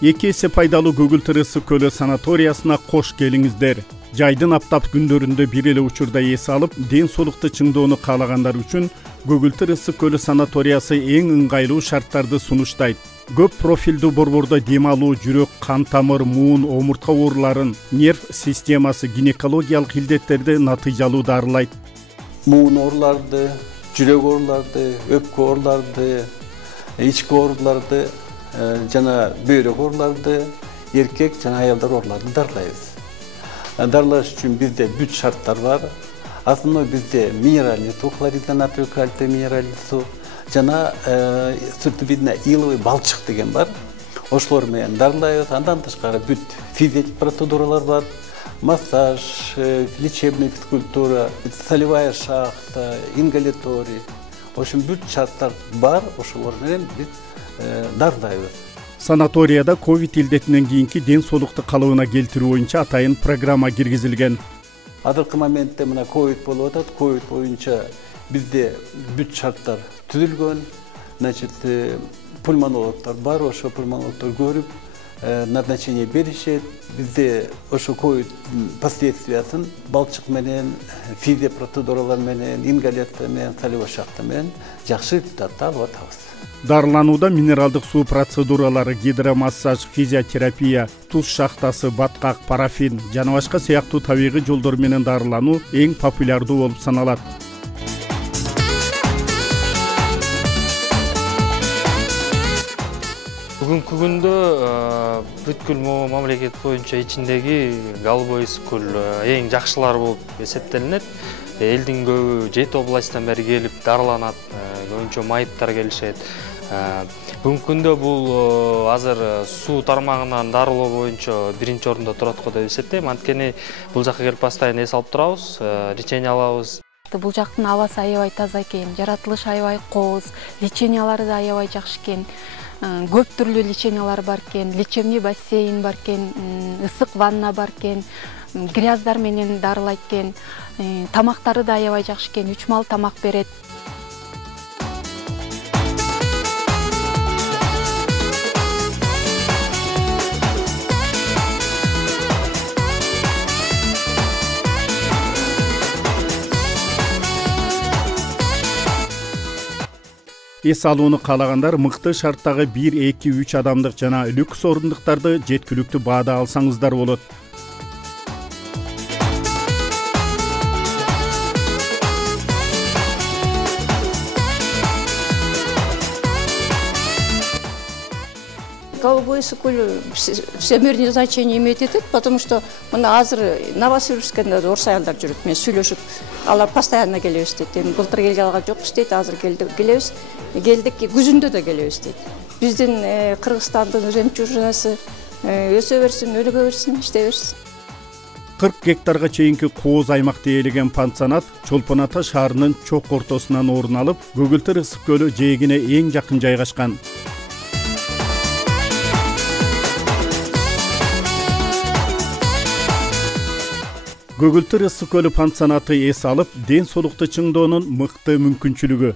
2 эсе пайдалуу Көгүлтүр ысык көлү санаториясына кош келиңиздер. Жайдын аптап күндөрүндө бир эле учурда эс алып, ден соолукту чыңдоону каалагандар үчүн Көгүлтүр ысык көлү санаториясы эң ыңгайлуу шарттарды сунуштайт. Көп профилдүү борбордо дем алуу, жүрөк, кан тамыр, муун, омуртка ооруларын, нерв системасы, гинекологиялык илдеттерди натыйжалуу дарылайт. Муун ооруларды, жүрөк ооруларды, өпкө ооруларды, ички ооруларды жана бөйрөк ооруларды, эркек жана аялдар ооруларды дарылайбыз. Дарылаш үчүн бизде бүт шарттар бар. Основной бизде минеральный су, хлоридный натрий, кальций минеральный су жана сутовидный иловый балчык деген бар. Ошолор менен дарылайбыз. Андан тышкары бүт физик процедуралар бар. Массаж, лечебная физкультура, солевая шахта, ингаляторий. Ошон бүт шарттар бар, ошолор менен биз дарылайбыз. Санаторияда ковид илдетинен кийинки ден соолукту калыбына келтирүү боюнча атайын программа киргизилген. Азыркы моментте мына ковид болуп атат. Ковид боюнча бизде бүт шарттар түзүлгөн. Значит, пульмонологдор бар, ошо пульмонологдор көрүп назначение беришет. Бизде ошо ковид последствиясын балчык менен, физио процедуралар менен, ингаляция менен, солевой шахта менен жакшы результатты алып атабыз. Дарыланууда минералдык суу процедуралары, гидромассаж, физиотерапия, туз шахтасы, баткак, парафин жана башка сыяктуу табигый жолдор менен дарылануу эң популярдуу болуп саналат. Бүгүнкү күндө бүткүл мамлекет боюнча ичиндеги Голубой ысык көл эң жакшылары болуп эсептелинет. Элдин көбү 7 областтан бери келип дарыланат, көбүнчө майыптар келишет. Бүгүнкү күндө бул азыр суу тармагынан дарылоо боюнча биринчи орунда турат го деп эсептейм. Анткени бул жакка келип постоянно эс алып турабыз, лечение алабыз. Бул жактын абасы аябай таза экен, жаратылыш аябай кооз, лечениялары да аябай жакшы экен. Көп түрлүү лечениялар бар экен, лечебный бассейн бар экен, ысык ванна бар экен, гряздар менен дарылайт экен. Тамактары да аябай жакшы экен, 3 мал тамак берет. Эс алууну каалагандар мыкты шарттагы 1, 2, 3 адамдык жана люкс орундуктарды жеткиликтүү баада алсаңыздар болот. Голубой ысык көлү всемирное значение имеет этет, потому что мына азыр Новосибирскенде орус аялдар жүрөт. Мен сүйлөшүп, алар постоянно келебиз дейт. Эми былтыр келе алган жокпуз дейт, азыр келебиз. Келдик, күзүндө да келебиз дейт. Биздин Кыргызстандын жемчужинасы өсө берсин, өнүгө берсин, иштей берсин. 40 гектарга чейинки кооз аймакты ээлеген пансионат Чолпон Ата шаарынын чок ортосунан орун алып, Көгүлтүр ысык көлү жээгине эң жакын жайгашкан. Көгүлтүр ысык көлү пансионаты эс алып, ден соолукту чыңдоонун мыкты мүмкүнчүлүгү.